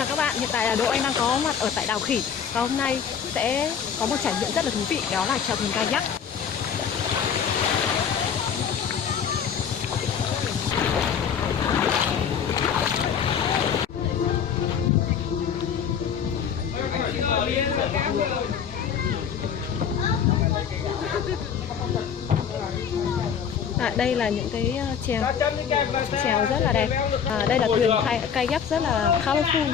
Chào các bạn, hiện tại là Đỗ Anh đang có mặt ở tại đảo Khỉ. Và hôm nay sẽ có một trải nghiệm rất là thú vị, đó là chèo thuyền kayak. Đây là những cái chèo rất là đẹp. Đây là thuyền kayak rất là colorful.